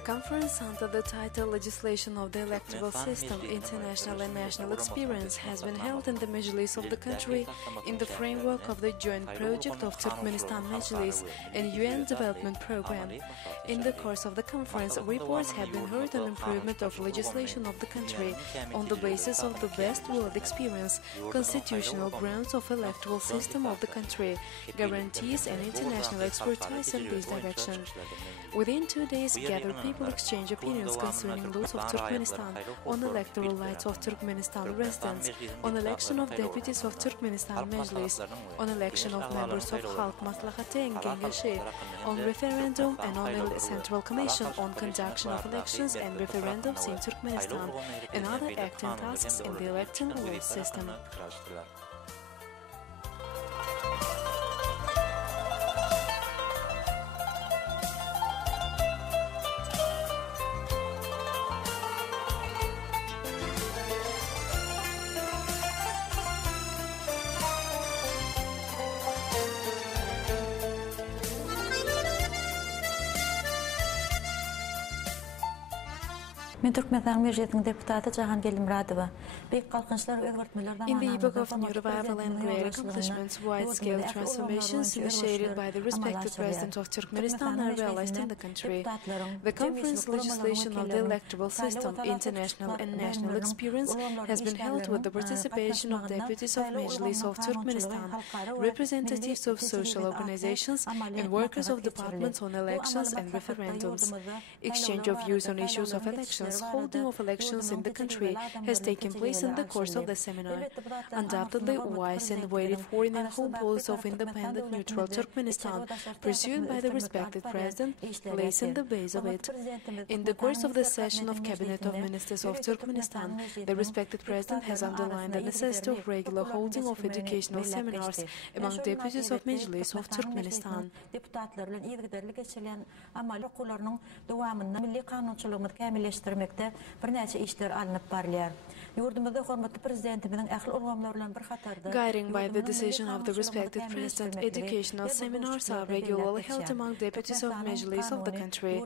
The conference under the title Legislation of the Electoral System, International and National Experience has been held in the Mejlis of the country in the framework of the joint project of Turkmenistan Mejlis and UN Development Program. In the course of the conference, reports have been heard on improvement of legislation of the country on the basis of the best world experience, constitutional grounds of electoral system of the country, guarantees and international expertise in this direction. Within 2 days, gathered people exchange opinions concerning laws of Turkmenistan, on electoral rights of Turkmenistan residents, on election of deputies of Turkmenistan Mejlis, on election of members of Halk Maslahati and Gengeshi, on referendum and on a Central Commission on conduction of elections and referendums in Turkmenistan, and other acting tasks in the electoral law system. Men Turkmenistan Mejlisi'nin deputatı Cahan Gelimradova. In the epoch of new revival and great accomplishments, wide-scale transformations initiated by the respected President of Turkmenistan are realized in the country. The conference legislation of the electoral system, international and national experience, has been held with the participation of deputies of Mejlis of Turkmenistan, representatives of social organizations, and workers of departments on elections and referendums. Exchange of views on issues of elections, holding of elections in the country has taken place in the course of the seminar. Undoubtedly, wise and weighted foreign and home policy of independent neutral Turkmenistan, pursued by the respected President, lays in the base of it. In the course of the session of Cabinet of Ministers of Turkmenistan, the respected President has underlined the necessity of regular holding of educational seminars among deputies of Mejlis of Turkmenistan. Guiding by the decision of the respected President, educational seminars are regularly held among deputies of Mejlis of the country.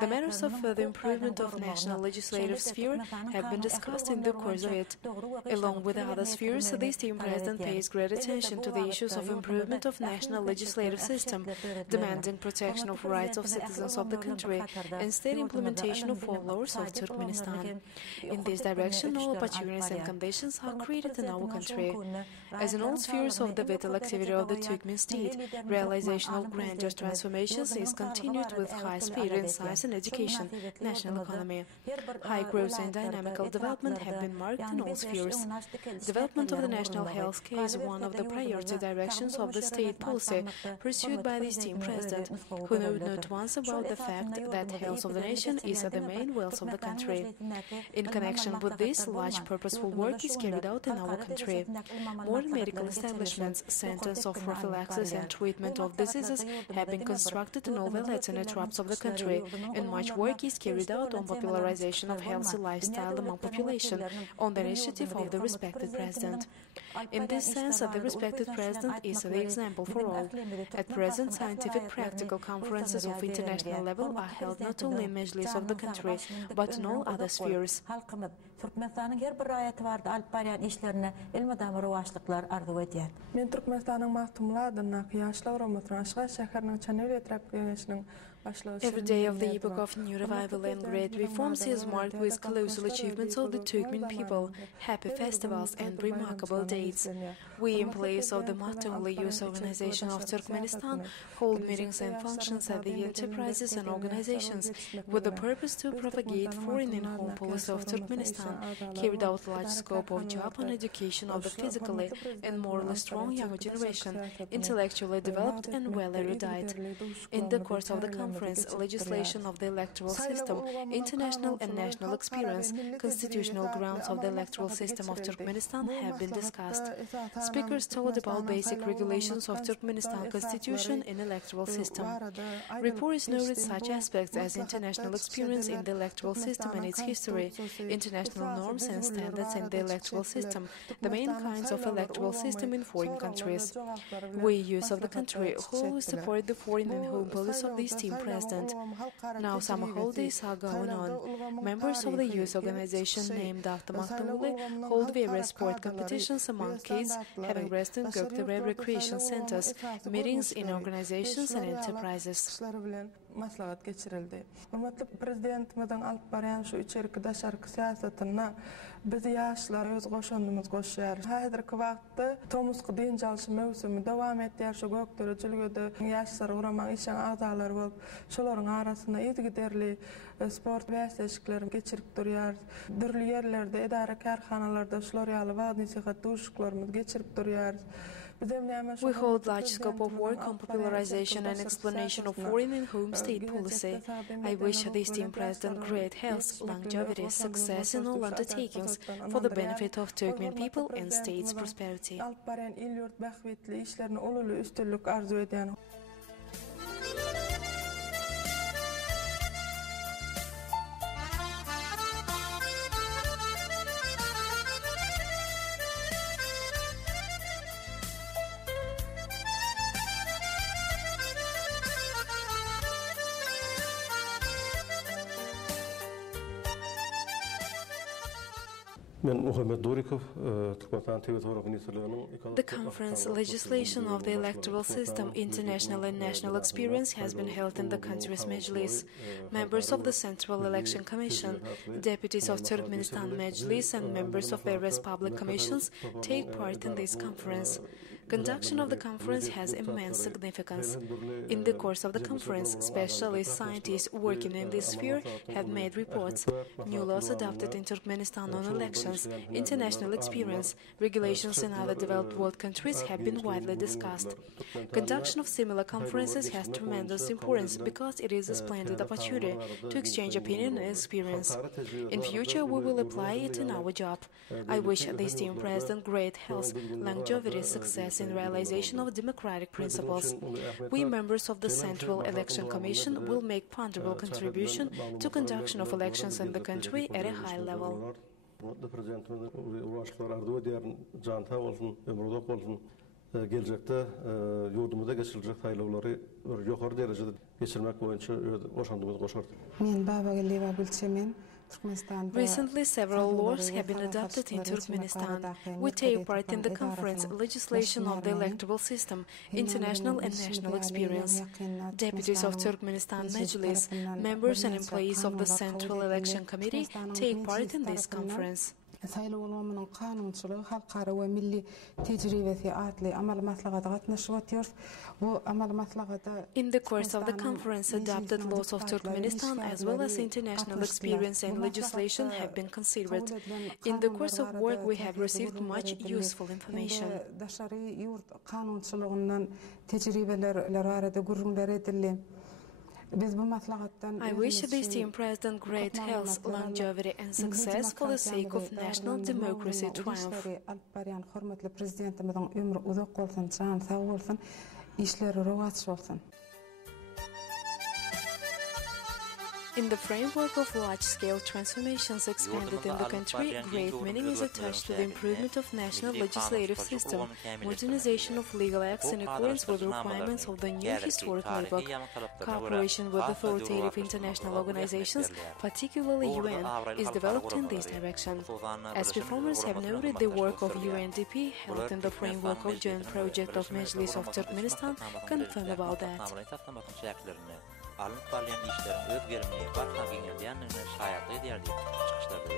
The matters of further improvement of national legislative sphere have been discussed in the course of it. Along with other spheres, the esteemed President pays great attention to the issues of improvement of national legislative system, demanding protection of rights of citizens of the country and state implementation of all laws of Turkmenistan. In this direction, all opportunities and conditions are created in our country. As in all spheres of the vital activity of the Turkmen state, realization of grandiose transformations is continued with high speed in science and education, national economy. High growth and dynamical development have been marked in all spheres. Development of the national health care is one of the priority directions of the state policy pursued by the esteemed President, who knew not once about the fact that health of the nation is the main wealth of the country. In connection with this, large purposeful work is carried out in our country. Modern medical establishments, centers of prophylaxis and treatment of diseases have been constructed in all villages and tribes of the country, and much work is carried out on popularization of healthy lifestyle among population on the initiative of the respected President. In this sense, the respected President is the example for all. At present, scientific practical conferences of international level are held not only in Mejlis of the country, but in all other spheres. Men Turkmenistan'ın mahtumlarına kıyaşlar olmasına Ashgabat şehrinin çaneli etraf kıyasının. Every day of the epoch of new revival and great reforms is marked with colossal achievements of the Turkmen people, happy festivals and remarkable dates. We, in place of the Matungli Youth Organization of Turkmenistan, hold meetings and functions at the enterprises and organizations with the purpose to propagate foreign and home policy of Turkmenistan, carried out large scope of job on education of the physically and morally strong younger generation, intellectually developed and well erudite. In the course of the conference, legislation of the electoral system, international and national experience, constitutional grounds of the electoral system of Turkmenistan have been discussed. Speakers told about basic regulations of Turkmenistan constitution and electoral system. Reports noted such aspects as international experience in the electoral system and its history, international norms and standards in the electoral system, the main kinds of electoral system in foreign countries. We, youth of the country, who support the foreign and home policy of the esteemed president. Now some holidays are going on. Members of the youth organization named after Mahtuli hold various sport competitions among kids, having rest in Göktepe recreation centers, meetings in organizations and enterprises. Maslahat geçirildi. Hurmatly prezidentimizin alıp baran şu içeriki daşarkı siyasatyna biz yaşlar öz goşandymyz goşýar. Häzirki wagtda tomusky diň çalyşı mewsumi dowam etýär. Şu Göktepe jilgede yaşlar uramak işen agzalary bolup, şolaryň arasynda ýetigiderli sport wäsleşikleri geçirip durýar. Dürli ýerlerde, edara karhanalarda şolar ýaly wagtynsyha duşuklarymyz geçirip durýar. We hold large scope of work on popularization and explanation of foreign and home state policy. I wish the esteemed President great health, longevity, success in all undertakings for the benefit of Turkmen people and state's prosperity. The conference legislation of the electoral system, international and national experience has been held in the country's Mejlis. Members of the Central Election Commission, deputies of Turkmenistan Mejlis and members of various public commissions take part in this conference. Conduction of the conference has immense significance. In the course of the conference, specialist scientists working in this sphere have made reports. New laws adopted in Turkmenistan on elections, international experience, regulations in other developed world countries have been widely discussed. Conduction of similar conferences has tremendous importance because it is a splendid opportunity to exchange opinion and experience. In future, we will apply it in our job. I wish the esteemed President great health, longevity, success in realization of democratic principles. We members of the Central Election Commission will make ponderable contribution to conduction of elections in the country at a high level. Gelecekte yurdumuzda geçirilecek saylovları yukarı derecede geçirmek boyunca oşandığımız koşardı. Recently, several laws have been adopted in Turkmenistan. We take part in the conference, legislation of the electoral system, international and national experience. Deputies of Turkmenistan Mejlis, members and employees of the Central Election Committee take part in this conference. Saylawolmanyň kanunçylygy halkara we milli tejribesi atly amal maslagata gatnaşyp atýar. Bu amal maslagata In the course of the conference, adopted laws of Turkmenistan as well as international experience and legislation have been considered. In the course of work, we have received much useful information. Daşary yurt kanunçylygyndan tejribeler arada gurrunlar edildi. I wish the esteemed President great health, longevity and success for the sake of national democracy triumph. Hormatly prezidentimizin ömrü uzak bolsun, can sağ bolsun, işleri rowat bolsun. In the framework of large-scale transformations expanded in the country, great meaning is attached to the improvement of national legislative system, modernization of legal acts in accordance with the requirements of the new historic playbook, cooperation with authoritative international organizations, particularly UN, is developed in this direction. As performers have noted, the work of UNDP, held in the framework of joint project of Mejlis of Turkmenistan, confirm about that. Alınıp barlayan işlerin özgerimliği barha giňeldiýändigine şaýatlyk edýär diýip çykyşlarda